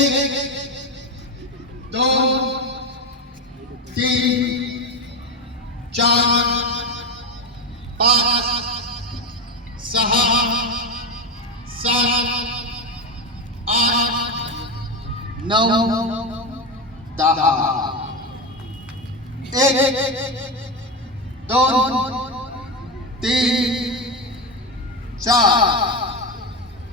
एक दो तीन चार पाँच सात सात आठ नौ दहा एक दो तीन चार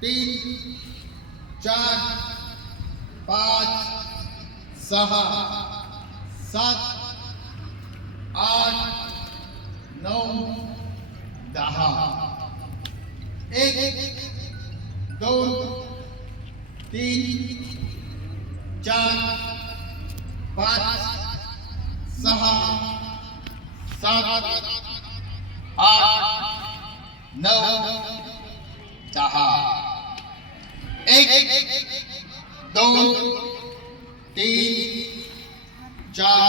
तीन चार पाँच सहा सात आठ नौ दहा एक दो तीन चार पाँच सहा सात आठ नौ दहा एक दो तीन चार